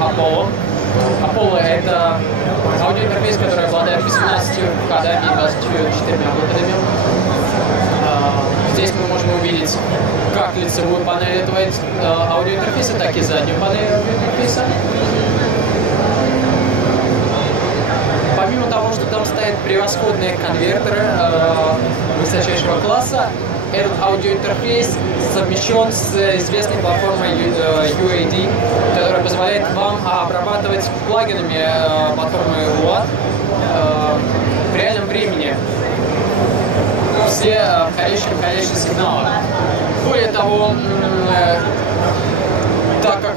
Apollo. Apollo — это аудиоинтерфейс, который обладает 18 входами и 24 выходами. Здесь мы можем увидеть как лицевую панель этого аудиоинтерфейса, так и заднюю панель аудиоинтерфейса. Помимо того, что там стоят превосходные конвертеры высочайшего класса, этот аудиоинтерфейс совмещен с известной платформой UAD, которая позволяет вам обрабатывать плагинами платформы UAD в реальном времени все входящие сигналы. Более того, так как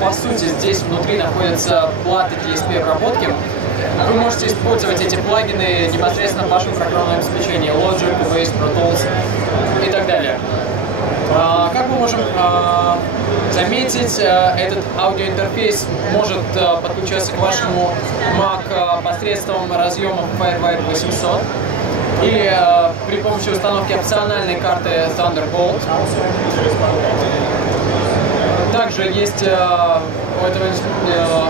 по сути здесь внутри находятся платы DSP-обработки, вы можете использовать эти плагины непосредственно в вашем программном обеспечении Logic, Waves, Pro Tools и так далее. Как мы можем заметить, этот аудиоинтерфейс может подключаться к вашему Mac посредством разъемов FireWire 800 или при помощи установки опциональной карты Thunderbolt. Также есть у этого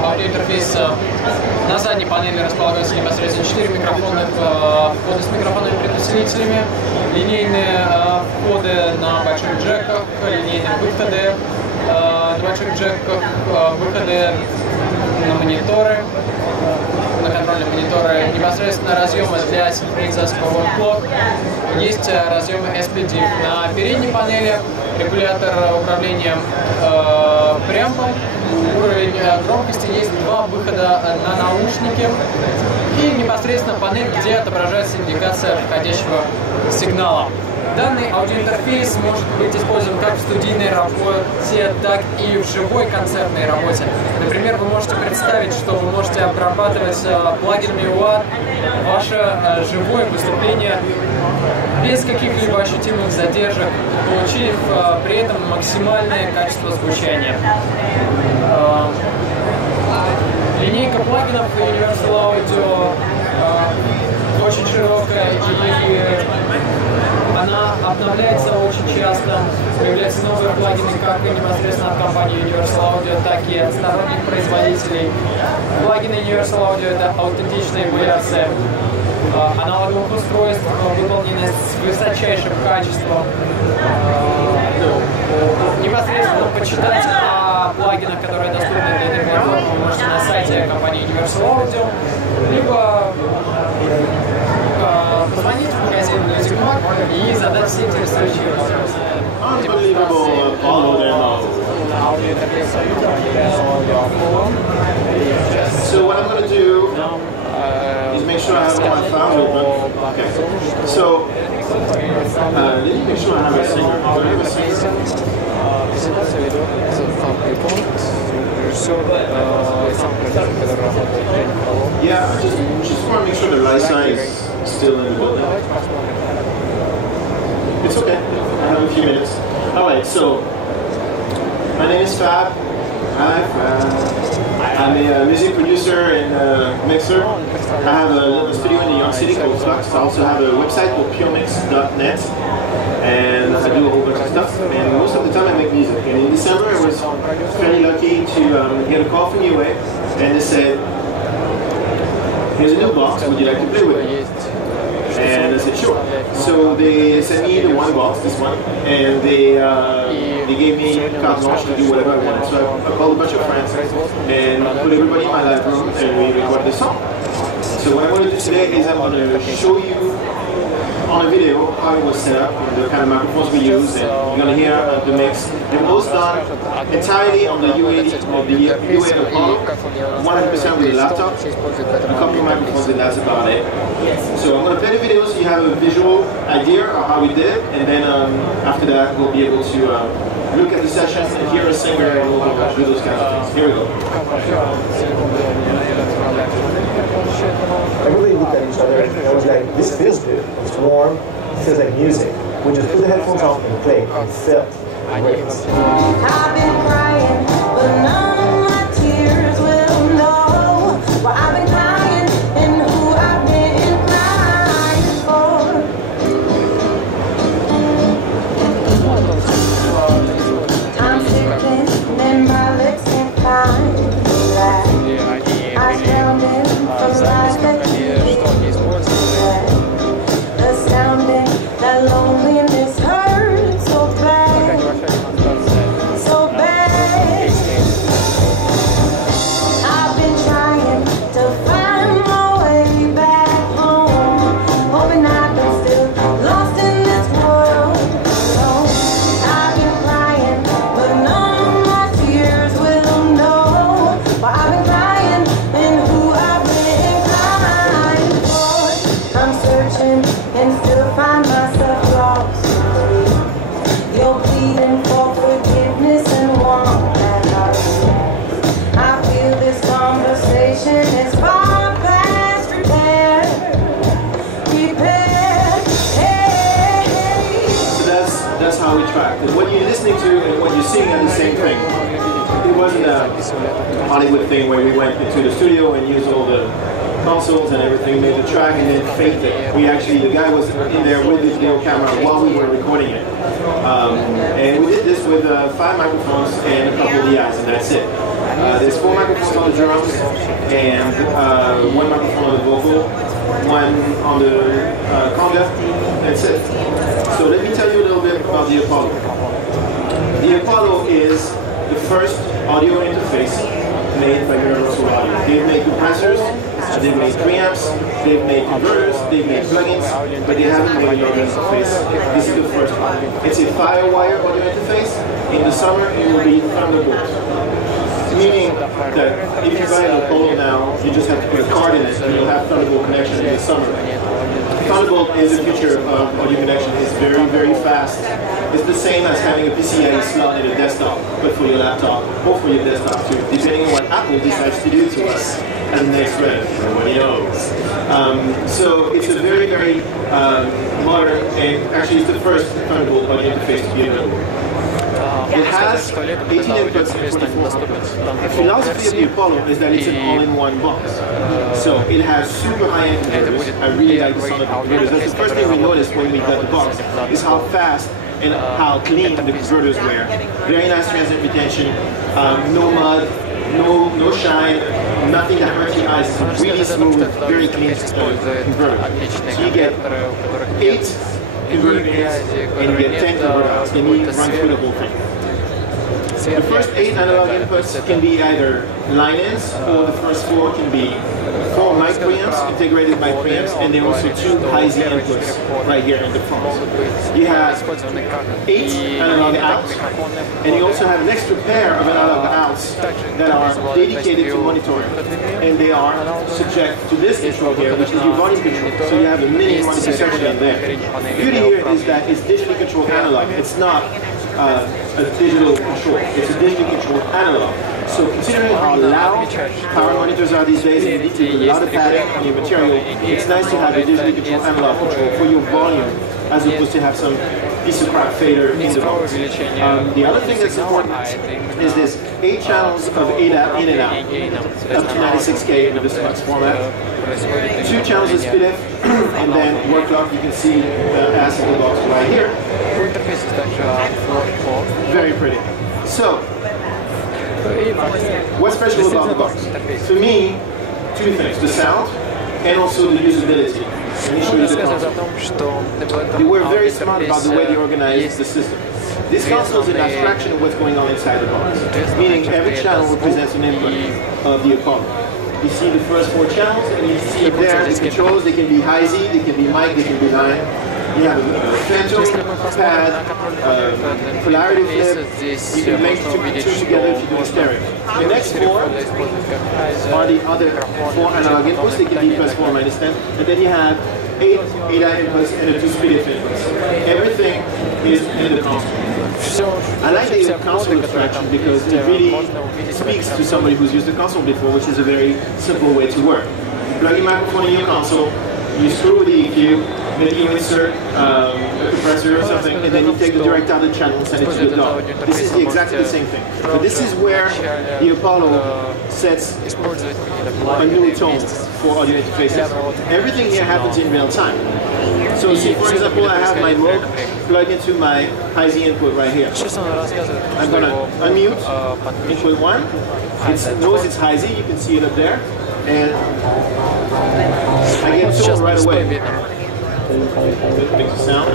аудиоинтерфейса на задней панели располагаются непосредственно 4 микрофонных входа с микрофонными предусилителями, линейные входы на больших джеках, линейные выходы на больших джеках, выходы на мониторы, на контрольные мониторы, непосредственно разъемы для синхронизации по overclock. Есть разъемы SPD. На передней панели регулятор управления прямпом, уровень громкости, есть два выхода на наушники и непосредственно панель, где отображается индикация входящего сигнала. Данный аудиоинтерфейс может быть использован как в студийной работе, так и в живой концертной работе. Например, вы можете представить, что вы можете обрабатывать плагинами UAD ваше живое выступление без каких-либо ощутимых задержек, получив при этом максимальное качество звучания. Линейка плагинов Universal Audio очень широкая, и она обновляется очень часто. Появляются новые плагины как и непосредственно от компании Universal Audio, так и от сторонних производителей. Плагины Universal Audio — это аутентичная эмуляция аналоговых устройств, выполненные с высочайшим качеством. Непосредственно почитать о плагинах, которые доступны для этой платформы, вы можете на сайте компании Universal Audio, либо позвонить в магазин Musikmesse и задать все интересующие вопросы. So what I'm going to do is make sure I have all my files open. Okay. So let me make sure I have a singer. Do I have a singer? Yeah, just want to make sure the Liza is still in the building. It's okay. I have a few minutes. All right. So my name is Fab. Hi, Fab. I'm a music producer and mixer. I have a little studio in New York City called Flux. I also have a website called puremix.net, and I do a whole bunch of stuff. And most of the time I make music. And in December I was fairly lucky to get a call from UA, and they said, "Here's a new box. Would you like to play with it?" And I said, "Sure." So they sent me the one box, this one, and they gave me carte blanche to do whatever I wanted. So I called a bunch of friends and put everybody in my live room, and we recorded the song. So what I'm going to do today is I'm going to show you on a video how it was set up, and the kind of microphones we use, and you're going to hear the mix. It was done entirely on the UAD Apollo, 100% with the laptop, a couple of microphones, and that's about it. So I'm going to play the video so you have a visual idea of how we did it, and then after that we'll be able to look at the session and hear a singer and we'll do those kinds of things. Here we go. Everybody looked at each other and I was like, this feels good, it's warm, it feels like music. We just put the headphones on and play, and it felt great. I've been crying, but none of my tears will know why I've been crying and who I've been crying for. I'm sitting and my legs can't find track. What you're listening to and what you're seeing are the same thing. It wasn't a Hollywood thing where we went into the studio and used all the consoles and everything, made the track and then faked it. We actually, the guy was in there with his video camera while we were recording it. And we did this with 5 microphones and a couple of DIs, and that's it. There's 4 microphones on the drums and 1 microphone on the vocal, 1 on the conga. That's it. So let me tell you a little bit about the Apollo. The Apollo is the first audio interface made by Universal Audio. They've made compressors, they've made preamps, they've made converters, they've made plugins, but they haven't made an audio interface. This is the first one. It's a Firewire audio interface. In the summer, it will be Thunderbolt. Meaning that if you buy an Apollo now, you just have to put a card in it and you'll have Thunderbolt connection in the summer. Thunderbolt is the future of audio connection. It's very, very fast. It's the same as having a PCIe slot in a desktop, but for your laptop or for your desktop too, depending on what Apple decides to do to us as the next trend. Nobody knows. So it's a very, very modern, and actually it's the first Thunderbolt audio interface to be available. It has 18 inputs and 24 outputs. The philosophy of the Apollo is that it's an all-in-one box. So it has super high-end converters. I really like the sound of the converters. That's the first thing we noticed when we got the box, is how fast and how clean the converters were. Very nice transient retention, no mud, no shine, nothing that hurts your eyes. It's really smooth, very clean converter. So you get 8 converter ins and you get 10 converter outs, and you run through the whole thing. The first 8 analog inputs can be either line-ins, or the first 4 can be 4 mic preamps, integrated mic preamps, and there are also 2 high-Z inputs right here in the front. You have 8 analog outs, and you also have an extra pair of analog outs that are dedicated to monitoring, and they are subject to this control here, which is your volume control. So you have a mini monitor section in there. The beauty here is that it's digitally controlled analog. It's not a digital control. It's a digitally controlled analog. So considering how loud power monitors are these days, and you need to put a lot of padding on your material, it's nice to have a digitally controlled analog control for your volume, as opposed to have some piece of crap fader in the box. The other thing that's important is this 8 channels of ADAT in and out, up to 96K with the Smux format. 2 channels of SPDIF, and then work clock. You can see the ass of the box right here. Very pretty. So, what's special about the box? For me, 2 things: the sound and also the usability. Let me show you the console. They were very smart about the way they organized the system. This console is an abstraction of what's going on inside the box, meaning every channel represents an input of the Apollo. You see the first 4 channels, and you see there the controls. They can be high-Z, they can be mic, they can be line. You have a phantom, pad, polarity flip. You can make 2 together if you do a stereo. The next 4 are the other 4 analog inputs. They can be +4, -10. And then you have 8 ADAT inputs and a 2 SPDIF inputs. Everything is in the console. I like the console abstraction because it really speaks to somebody who's used the console before, which is a very simple way to work. You plug your microphone in your console, you screw with the EQ, then you insert a compressor or something, and then you take the direct out of the channel and send it to the DAW. This is exactly the same thing. So this is where the Apollo sets a new tone for audio interfaces. Everything here happens in real time. So see, for example, I have my Moog plugged into my high-Z input right here. I'm going to unmute input 1. It knows it's high-Z, you can see it up there. And I get tone right away. Makes a sound.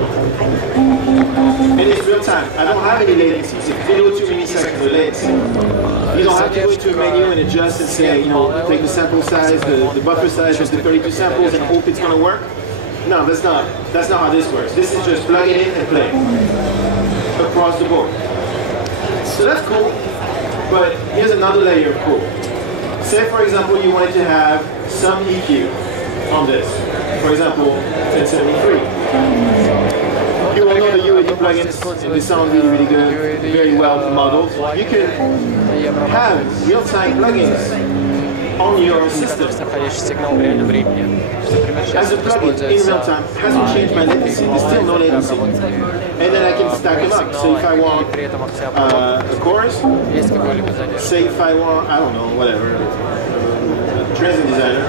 And it's real time. I don't have any latency. It's below 2 milliseconds of latency. You don't have to go into a menu and adjust and say, you know, take the sample size, the buffer size of the 32 samples and hope it's going to work. No, that's not how this works. This is just plug it in and play across the board. So that's cool, but here's another layer of cool. Say, for example, you wanted to have some EQ on this. For example, 1073. You all know the UAD plugins, and they sound really, really good, very well modeled. You can have real-time plugins on your system. As a plugin in real time, hasn't changed my latency, there's still no latency. And then I can stack them up. So if I want a chorus, say if I want, I don't know, whatever, transit designer.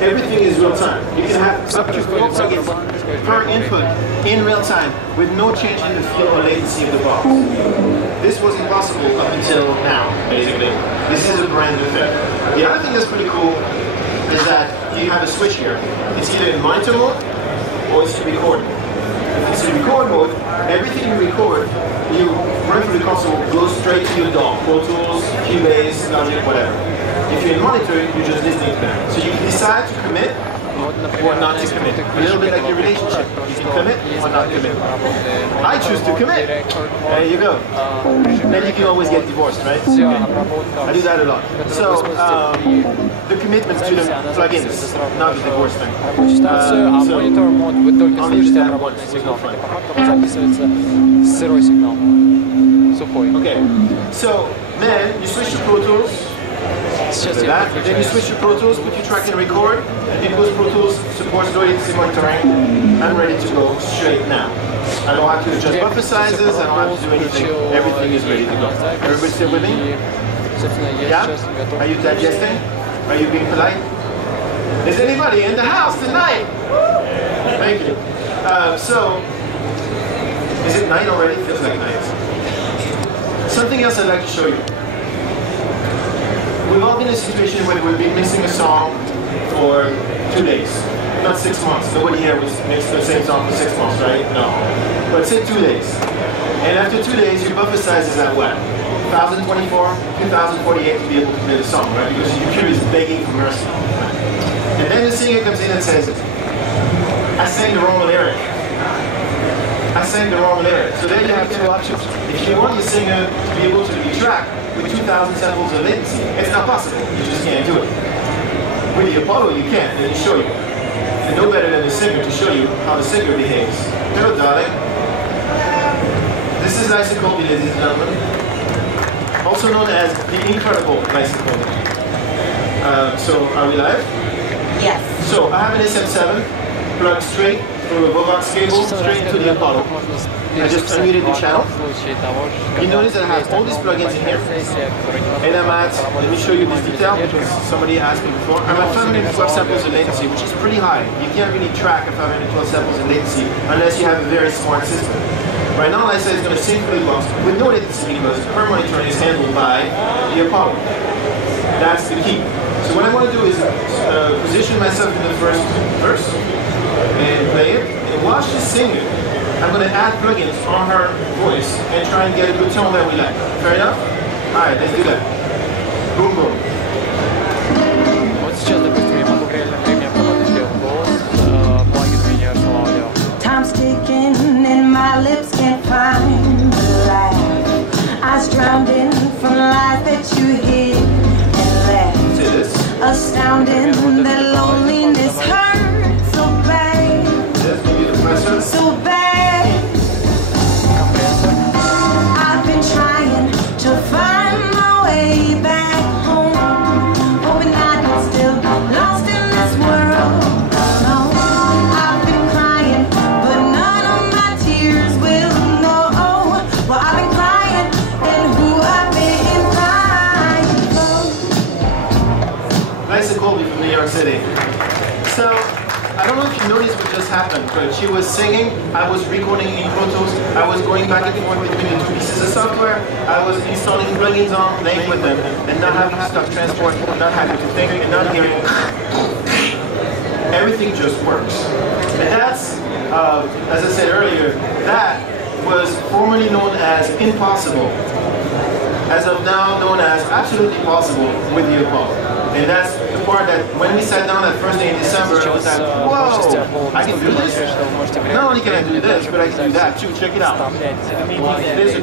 Everything is real time. You can have up to 4 plugins per input in real time with no change in the flow or latency of the box. This wasn't possible up until now, basically. This is a brand new thing. The other thing that's pretty cool is that you have a switch here. It's either in monitor mode or it's in record mode. If it's in record mode, everything you record, you run through the console, goes straight to your DAW, Pro Tools, Cubase, Logic, whatever. If you're in monitor, you're just listening to them. So you can decide to commit or not to commit. A little bit like your relationship. You can commit or not commit. I choose to commit. There you go. Then you can always get divorced, right? I do that a lot. So the commitment to the plugins, not the divorce thing. Okay. So then you switch to Pro Tools. Then you switch to Pro Tools, put your track in record, and because Pro Tools supports latency monitoring, I'm ready to go straight now. I don't have to adjust buffer sizes, I don't have to do anything, everything is ready to go. Everybody still with me? Yeah? Are you digesting? Are you being polite? Is anybody in the house tonight? Thank you. So, is it night already? Feels like night. Something else I'd like to show you. We've all been in a situation where we've been mixing a song for 2 days, not 6 months. Nobody here was mixing the same song for 6 months, right? No. But say 2 days. And after 2 days, your buffer size is at what? 1024, 2048 to be able to play the song, right? Because your computer is begging for mercy. And then the singer comes in and says, I sang the wrong lyric. I sang the wrong lyric. So then you have 2 options. If you want your singer to be able to be tracked with 2,000 samples of latency, it's not possible. You just can't do it. With the Apollo, you can, and it'll show you. And no better than the singer to show you how the singer behaves. Hello, darling. This is Lysicope, ladies and gentlemen. Also known as the incredible Lysicope. So, are we live? Yes. So, I have an SM7 plugged straight through a Vovox cable straight into the Apollo. I just unmuted the channel. You notice that I have all these plugins in here. And I'm at, let me show you this detail because somebody asked me before. I'm at 512 samples of latency, which is pretty high. You can't really track a 512 samples of latency unless you have a very smart system. Right now, I said it's going to sync the box with no latency because per monitoring is handled by the Apollo. That's the key. So what I want to do is position myself in the first verse and play it. And while she's singing, I'm going to add plugins on her voice and try and get a good tone that we like. Fair enough? Alright, let's do that. Boom, boom. Time's ticking and my lips can't find the laugh. I was drowned in from life that you hid and left. Astounding that loneliness hurts so bad. So bad. I've been trying to find my way back home, hoping that I'm still lost in this world alone. I've been crying, but none of my tears will know. Well, I've been crying and who I've been crying for. Nice and Colby from New York City. So, I don't know if you noticed what just happened, but she was singing, I was recording in Pro Tools, I was going back and forth between the 2 pieces of software, I was installing plugins on, playing with them, and not having to stop transport, not having to think, and not hearing. Everything just works. And that's, as I said earlier, that was formerly known as impossible. As of now, known as absolutely possible with the Apollo. And that's the part that when we sat down that first day in December, I was like, whoa, I can do this. Not only can I do this, but I can do that too. Check it out. There's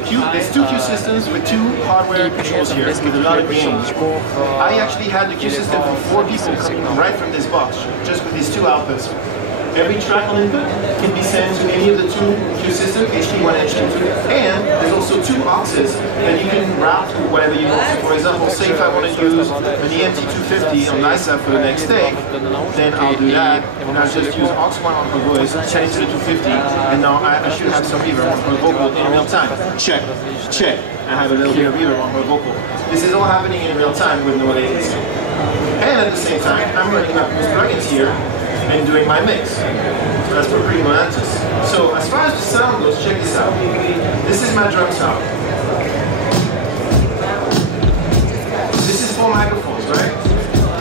2 Q systems with 2 hardware controls here with a lot of gains. I actually had the Q system for 4 people coming right from this box, just with these 2 outputs. every track on input can be sent to any of the two Q systems, HT1 and HT2, and there's also two auxes that you can route to whatever you want. So for example, say if I want to use an EMT250 on NISA for the next day, then I'll do that, and I'll just use aux 1 on her voice, change to the 250, and now I should have some reverb on her vocal in real time. Check, check. I have a little bit of reverb on her vocal. This is all happening in real time with no latency. And at the same time, I'm running up those plugins here and doing my mix. So that's pretty momentous. So as far as the sound goes, check this out. This is my drum sound. This is 4 microphones, right?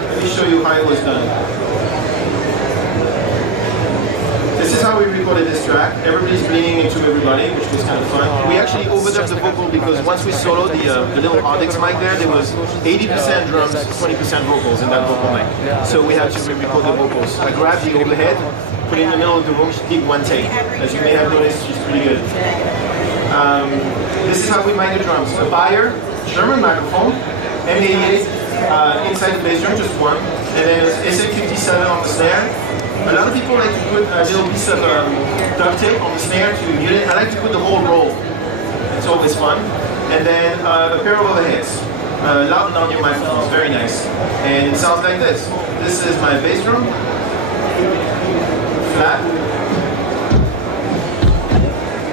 Let me show you how it was done. This is how we recorded this track. Everybody's bleeding into everybody, which was kind of fun. We actually overdubbed the vocal because once we soloed the little Audix mic there was 80% drums, 20% vocals in that vocal mic. So we had to re-record the vocals. I grabbed the overhead, put it in the middle of the room, she did one take. As you may have noticed, she's pretty good. This is how we mic the drums. A Bayer, German microphone, M88 inside the bass drum, just one. And then SA57 on the snare. A lot of people like to put a little piece of duct tape on the snare to mute it. I like to put the whole roll. It's always fun. And then a pair of overheads. Loud and audio microphones, very nice. And it sounds like this. This is my bass drum. Flat.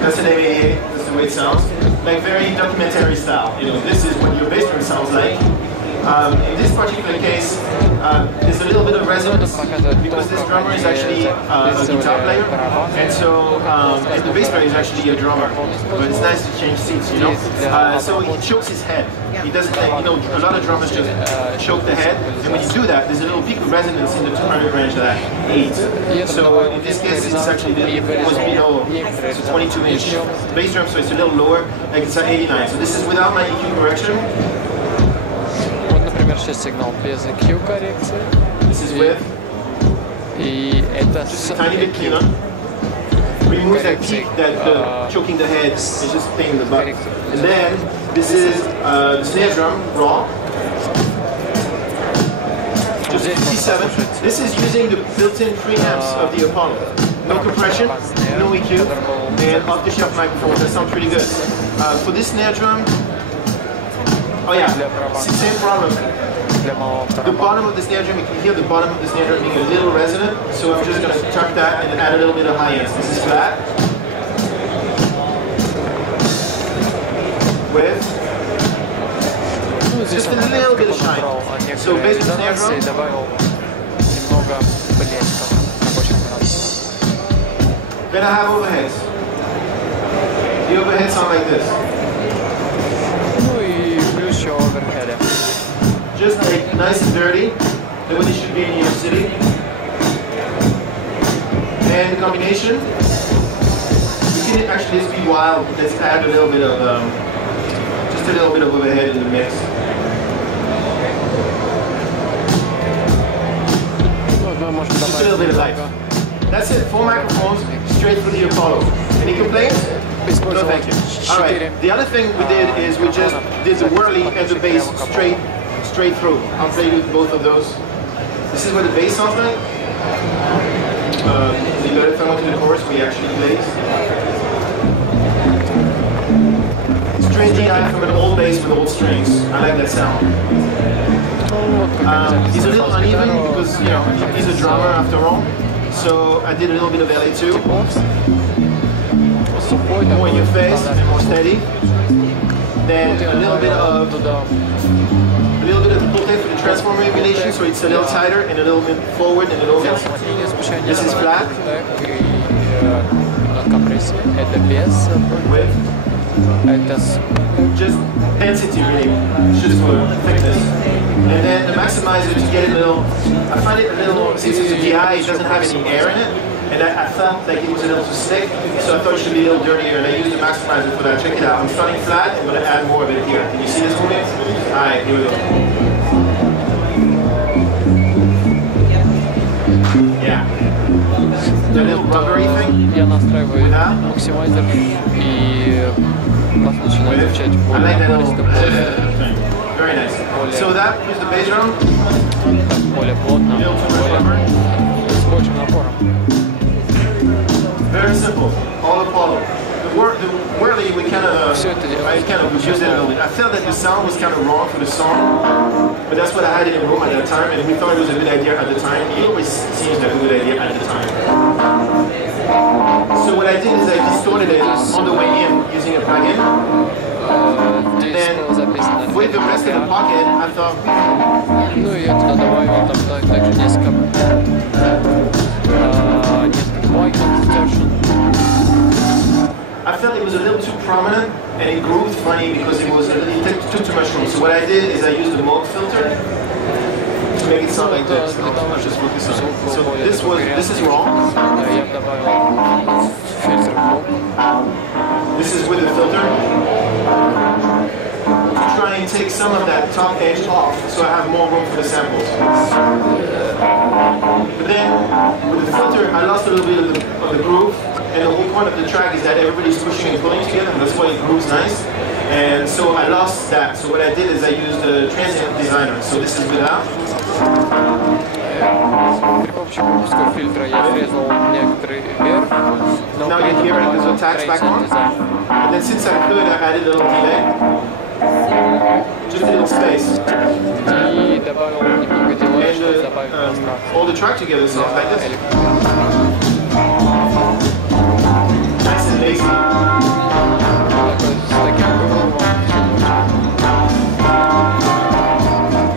That's an M88, that's the way it sounds. Like very documentary style. You know, this is what your bass drum sounds like. In this particular case, there's a little bit of resonance because this drummer is actually a guitar player, and so and the bass player is actually a drummer. But it's nice to change seats, you know. So he chokes his head. He doesn't, like, you know, a lot of drummers just choke the head, and when you do that, there's a little peak of resonance in the 200 range that I hate. So in this case, it's actually it was below, it's a 22-inch bass drum, so it's a little lower, like it's an 89. So this is without my EQ correction. Сигнал без EQ коррекции. This is with. И это just a tiny bit cleaner. Removes that peak, that choking the head is just a pain in the butt. And then this is the snare drum raw. Just 57. This is using the built-in preamps of the Apollo. No compression, no EQ, and off-the-shelf microphones that sound pretty good. For this snare drum. Oh yeah, same problem. The bottom of the snare drum, you can hear the bottom of the snare drum being a little resonant, so I'm just going to tuck that and add a little bit of high ends. This is flat. With just a little bit of shine. So basically snare drum. Then I have overheads. The overheads sound like this. Just like nice and dirty, the way they should be in New York City. And the combination, you can actually just be wild. Let's add a little bit of, just a little bit of overhead in the mix. Just a little bit of life. That's it. 4 microphones straight through the Apollo. Any complaints? No, thank you. All right. The other thing we did is we just did the whirly and the bass straight through. I'll play with both of those. This is what the bass sounds like. The other time to the chorus we actually played. Straight DI from an old bass with old strings. I like that sound. He's a little uneven because, you know, he's a drummer after all. So I did a little bit of LA too. More in your face and more steady. Then a little bit of pull tape for the transform regulation, so it's a little tighter and a little bit forward and a little bit. This is flat. With just density really, just for thickness. And then the maximizer to get it a little, I find it a little, since it's a DI, it doesn't have any air in it. And I felt like it was a little too thick, so I thought it should be a little dirtier, and I used the maximizer for that. Check it out. I'm starting flat, I'm going to add more of it here. Can you see this moving? Alright, here we go. Yeah. That little rubbery thing. Я настраиваю максимайзер и вас начинает звучать более thing. Very nice. So that is the bass drum. Более плотно, с большим напором. Very simple. All Apollo. The Whirly, I kind of used it a little bit. I felt that the sound was kind of wrong for the song, but that's what I had in the room at that time, and we thought it was a good idea at the time. It always seems like a good idea at the time. So what I did is I distorted it on the way in using a plugin. Then with the rest of the pocket, I thought. Ну и я туда добавил там также несколько white distortion. I felt it was a little too prominent and it grooved funny because it took too much room. So what I did is I used the mode filter to make it sound like this. I'll just focus on it. So this is wrong. This is with the filter. To try and take some of that top edge off so I have more room for the samples. But then with the filter I lost a little bit of the groove. And the whole point of the track is that everybody's pushing and pulling together, and that's why it grooves nice. And so I lost that. So what I did is I used the transient designer. So this is without. Now you hear it, there's a tax back on. And then since I could, I added a little delay. Just a little space. And all the track together sounds like this. Nice and lazy.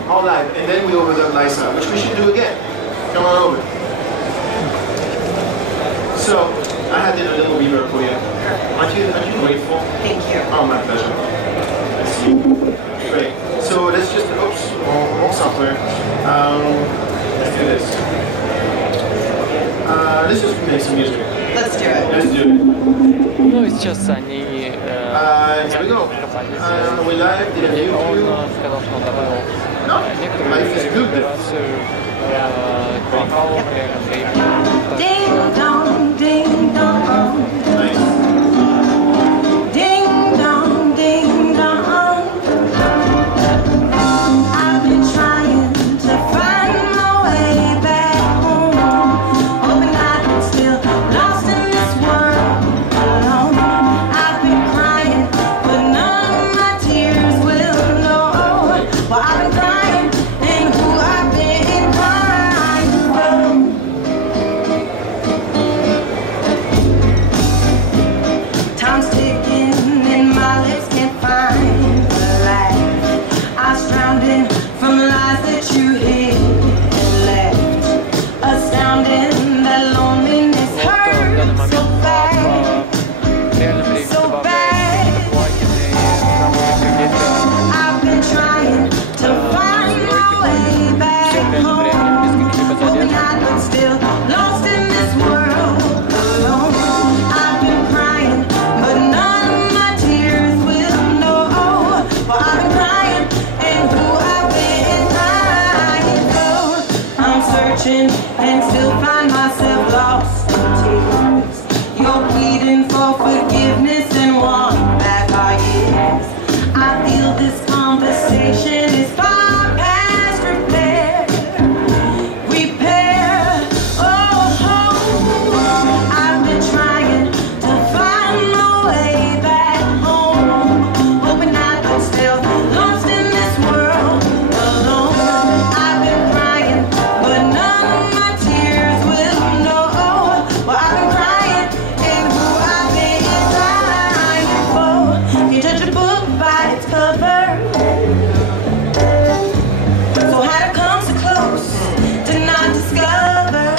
All live, and then we overdub Lysa, which we should do again. Come on over. So, I had a little reverb for you. Aren't you grateful? Thank you. Oh, my pleasure. Let's see. Great. So let's just, oops, more software. Let's do this. Let's just make some music. Let's do it. Let's do it. Ну и сейчас они Here we go. We live, did a new он view. сказал, что он добавил некоторую Life is good. рекуперацию вокалов реально времени. Ding dong, ding dong, Nice. ding dong, ding dong. I've been trying to find my way back home, hoping I'm still lost in this world alone. I've been crying, but none of my tears will know. Well, I've been crying, and who I've been crying for. Time's ticking and my lips can't find the light. I was drowning from lies that you hid and left. Astounding that loneliness hurts so bad, so bad. I've been trying to find my way back home, hoping I'm not still lost in this world alone. I've been crying, but none of my tears will know. Well, I've been crying, and who I've been crying for. I'm searching and still find myself lost in tears. You're pleading for forgiveness and want back our years. I feel this conversation is far past repair. Repair, oh, I've been trying to find my way back home, hoping I'm still lost in this world alone. I've been crying, but none of my tears will know. Well, I've been crying, and who I've been crying for. You judge a book by its cover, so how to come so close to not discover?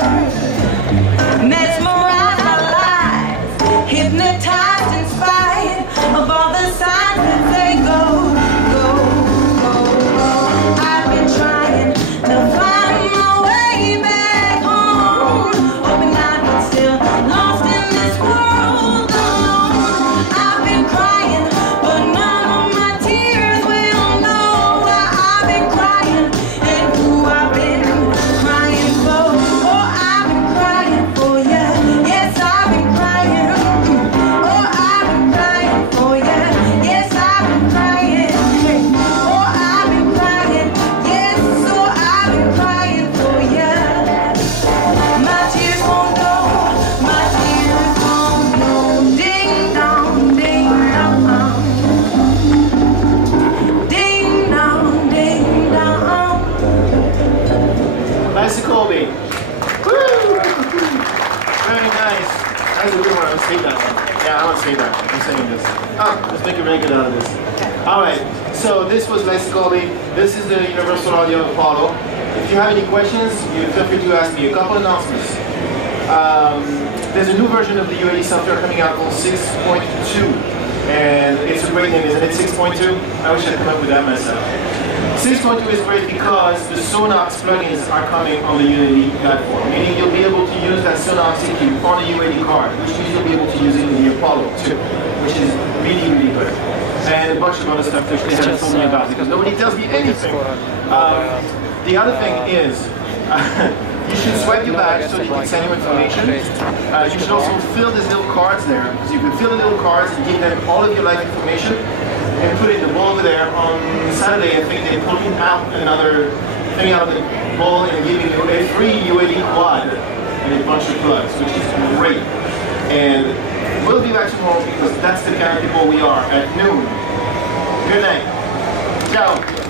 Mesmerized by lies, hypnotized in spite of all the signs that say go, go. very good out of this. All right, so this was Les Colby. This is the Universal Audio Apollo. If you have any questions, you feel free to ask me. A couple announcements. There's a new version of the UAD software coming out called 6.2. And it's a great name, isn't it? 6.2? I wish I'd come up with that myself. 6.2 is great because the Sonox plugins are coming on the UAD platform. Meaning you'll be able to use that Sonox EQ on the UAD card, which means you'll be able to use it in the Apollo too, which is really, really good. And a bunch of other stuff that they haven't told me about because nobody tells me anything. The other thing is, you should swipe your badge so they can send you information. You should also fill these little cards there. So you can fill the little cards and give them all of your life information and put it in the bowl over there. On Saturday, I think they pulled out another thing out of the bowl and giving you a free UAD quad and a bunch of plugs, which is great. And we'll be back tomorrow because that's the kind of people we are at noon. Good night. Ciao.